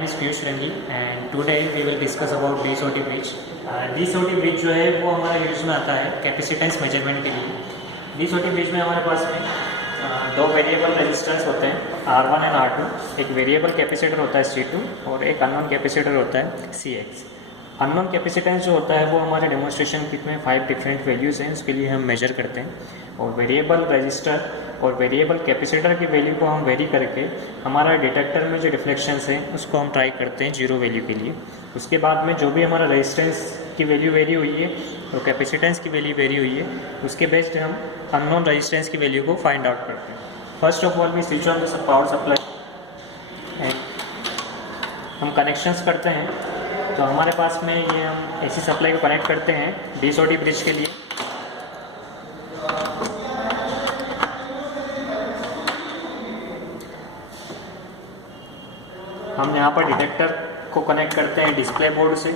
name is Piyush Rangi and today we will discuss about DSOT bridge. DSOT bridge जो है वो हमारा use में आता है कैपेसिटेंस मेजरमेंट के लिए. DSOT bridge में हमारे पास में दो वेरिएबल रेजिस्टेंस होते हैं R1 एंड R2. एक वेरिएबल कैपेसिटर होता है C2 और एक अननोन कैपेसिटर होता है CX. अननोन कैपेसिटेंस जो होता है वो हमारे डेमोन्स्ट्रेशन किट में 5 डिफरेंट वैल्यूज़ हैं, उसके लिए हम मेजर करते हैं. और वेरिएबल रजिस्टर और वेरिएबल कैपेसिटर की वैल्यू को हम वेरी करके हमारा डिटेक्टर में जो रिफ्लेक्शंस है उसको हम ट्राई करते हैं जीरो वैल्यू के लिए. उसके बाद में जो भी हमारा रेजिस्टेंस की वैल्यू वेरी हुई है और कैपेसिटेंस की वैल्यू वेरी हुई है उसके बेस्ड हम अननोन रेजिस्टेंस की वैल्यू को फाइंड आउट करते हैं. First of all we switch on the power supply and हम कनेक्शंस करते हैं. तो हमारे पास में ये हम एसी सप्लाई को कनेक्ट करते हैं DSOT ब्रिज के लिए. हम यहाँ पर डिटेक्टर को कनेक्ट करते हैं डिस्प्ले बोर्ड से.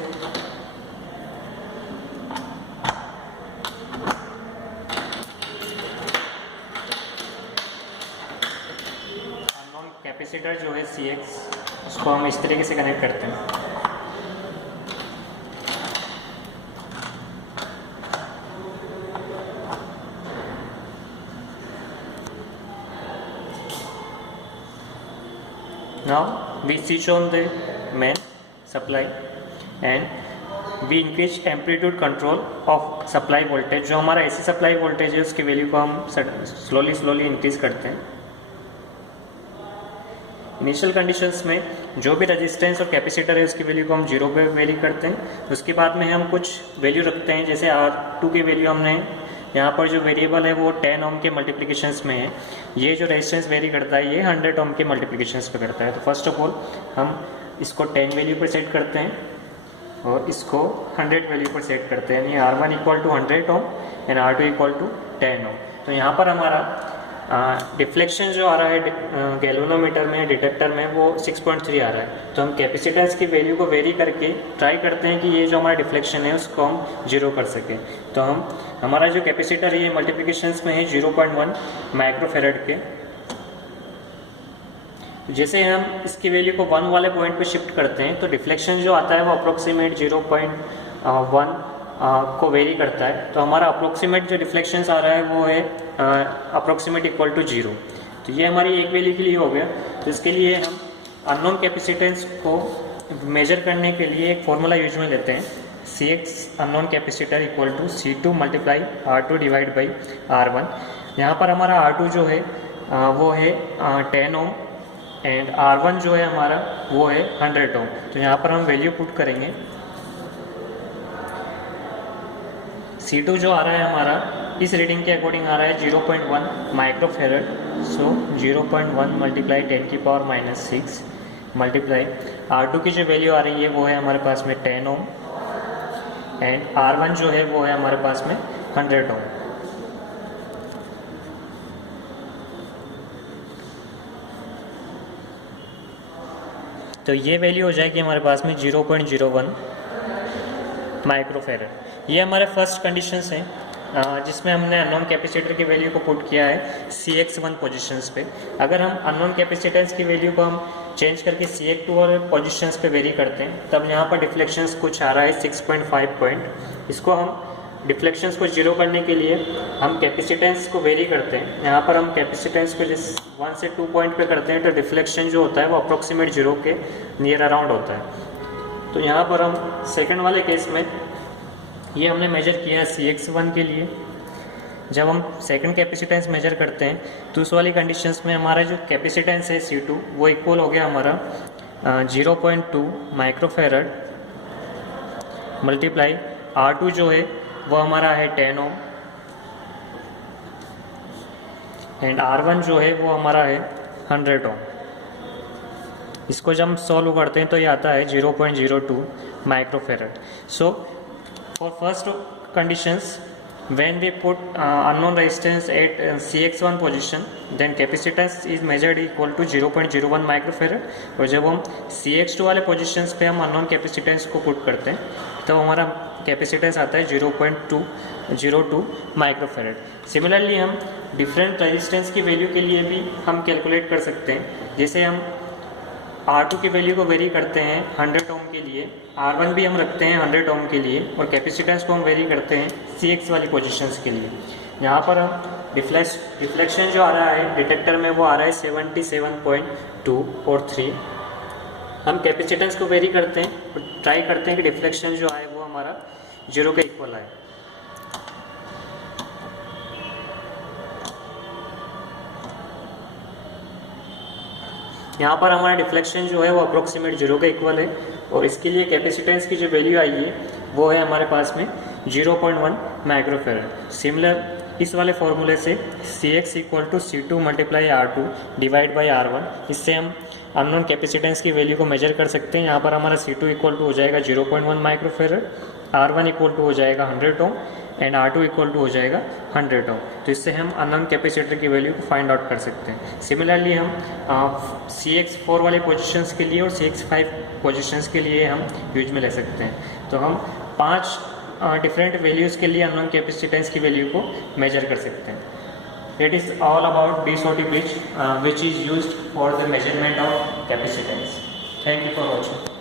अननोन कैपेसिटर जो है CX उसको हम इस तरीके से कनेक्ट करते हैं. Now we switch on the main supply and we increase amplitude control of supply voltage. जो हमारा AC सप्लाई वोल्टेज है उसकी वैल्यू को हम स्लोली इंक्रीज करते हैं. इनिशियल कंडीशंस में जो भी रेजिस्टेंस और कैपेसिटर है उसकी वैल्यू को हम जीरो पे वेरी करते हैं. उसके बाद में हम कुछ वैल्यू रखते हैं, जैसे R2 की वैल्यू हमने यहाँ पर जो वेरिएबल है वो 10 ओम के मल्टीप्लिकेशंस में है. ये जो रेजिस्टेंस वेरी करता है ये 100 ओम के मल्टीप्लिकेशंस पे करता है. तो फर्स्ट ऑफ ऑल हम इसको 10 वैल्यू पर सेट करते हैं और इसको 100 वैल्यू पर सेट करते हैं. यानी R1 equal to 100 ohm and R2 equal to 10 ohm. तो यहाँ पर हमारा डिफ्लेक्शन जो आ रहा है गैल्वेनोमीटर में डिटेक्टर में वो 6.3 आ रहा है. तो हम कैपेसिटेंस की वैल्यू को वेरी करके ट्राई करते हैं कि ये जो हमारा डिफ्लेक्शन है उसको हम जीरो कर सकें. तो हमारा जो कैपेसिटर है ये मल्टीप्लिकेशंस में है 0.1 माइक्रोफेरेड के. जैसे हम इसकी वैल्यू को 1 वाले पॉइंट पे शिफ्ट करते हैं तो डिफ्लेक्शन जो आता है वो अप्रोक्सीमेट 0.1 को वेरी करता है. तो हमारा अप्रोक्सीमेट जो रिफ्लेक्शंस आ रहा है वो है अप्रोक्सीमेट इक्वल टू 0. तो ये हमारी एक वैल्यू के लिए हो गया. तो इसके लिए हम अननोन कैपेसिटेंस को मेजर करने के लिए एक फॉर्मूला यूज में लेते हैं. CX unknown capacitor equal to C2 multiply R2 divide by R1. यहाँ पर हमारा R2 जो है वो है 10 ओम एंड R1 जो है हमारा वो है 100 ओम. तो यहाँ पर हम वैल्यू पुट करेंगे. C2 जो आ रहा है हमारा इस रीडिंग के अकॉर्डिंग आ रहा है 0.1 माइक्रोफेरेड. सो 0.1 मल्टीप्लाई 10 की पावर माइनस 6 मल्टीप्लाई R2 की जो वैल्यू आ रही है वो है हमारे पास में 10 ओम एंड R1 जो है वो है हमारे पास में 100 ओम. तो ये वैल्यू हो जाएगी हमारे पास में 0.01 माइक्रोफेरेड. ये हमारे फर्स्ट कंडीशंस हैं जिसमें हमने अननोन कैपेसिटर की वैल्यू को पुट किया है CX1 पोजीशंस पे. अगर हम अननोन कैपेसिटेंस की वैल्यू को हम चेंज करके CX2 और पोजीशंस पे वेरी करते हैं तब यहाँ पर डिफ्लेक्शंस कुछ आ रहा है 6.5 पॉइंट. इसको हम डिफ्लेक्शंस को जीरो करने के लिए हम कैपेसिटेंस को वेरी करते हैं. यहाँ पर हम कैपेसिटेंस को जिस 1 से 2 पॉइंट पे करते हैं तो डिफ्लेक्शन जो होता है वो अप्रोक्सीमेट 0 के नियर अराउंड होता है. तो यहाँ पर हम सेकेंड वाले केस में ये हमने मेजर किया है CX1 के लिए. जब हम सेकंड कैपेसिटेंस मेजर करते हैं तो उस वाली कंडीशंस में हमारा जो कैपेसिटेंस है C2 वो इक्वल हो गया हमारा 0.2 माइक्रोफेरेड मल्टीप्लाई R2 जो है वो हमारा है 10 ओम एंड R1 जो है वो हमारा है 100 ओम. इसको जब हम सॉल्व करते हैं तो ये आता है 0.02 microfarad. So for first conditions when we put unknown resistance at CX1 position then capacitance is measured equal to 0.01 microfarad. और जब हम CX2 वाले पोजीशंस पे हम अननोन कैपेसिटेंस को पुट करते हैं तो हमारा कैपेसिटेंस आता है 0.202 माइक्रोफेरेड. सिमिलरली हम डिफरेंट रेजिस्टेंस की वैल्यू के लिए भी हम कैलकुलेट कर सकते हैं. जैसे हम R2 की वैल्यू को वेरी करते हैं 100 ओम के लिए, R1 भी हम रखते हैं 100 ओम के लिए, और कैपेसिटेंस को हम वेरी करते हैं CX वाली पोजीशंस के लिए। यहाँ पर हम रिफ्लेक्शन जो आ रहा है डिटेक्टर में वो आ रहा है 77.2 और 3। हम कैपेसिटेंस को वेरी करते हैं और ट्राई करते हैं कि डिफ्लेक्शन जो आए वो हमारा 0 के इक्वल आए। यहाँ पर हमारा डिफ्लेक्शन जो है वो अप्रोक्सीमेट 0 के इक्वल है, और इसके लिए कैपेसिटेंस की जो वैल्यू आई है वो है हमारे पास में 0.1 माइक्रोफेरेड। सिमिलर इस वाले फॉर्मूले से CX equal to C2 multiply R2 divide by R1, इससे हम अननोन कैपेसिटेंस की वैल्यू को मेजर कर सकते हैं। यहाँ पर हमारा C2 इक्वल टू हो जाएगा 0.1 माइक्रोफेरेड, R1 इक्वल टू हो जाएगा 100 ohm and R2 equal to हो जाएगा 100 ओम। तो इससे हम अननोन कैपेसिटर की वैल्यू को फाइंड आउट कर सकते हैं। सिमिलरली हम CX4 वाले पोजीशंस के लिए और CX5 पोजीशंस के लिए हम यूज में ले सकते हैं। तो हम 5 डिफरेंट वैल्यूज़ के लिए अननोन कैपेसिटेंस की वैल्यू को मेजर कर सकते हैं। It is all about D-SOT bridge which is used for the measurement of capacitance. Thank you for watching.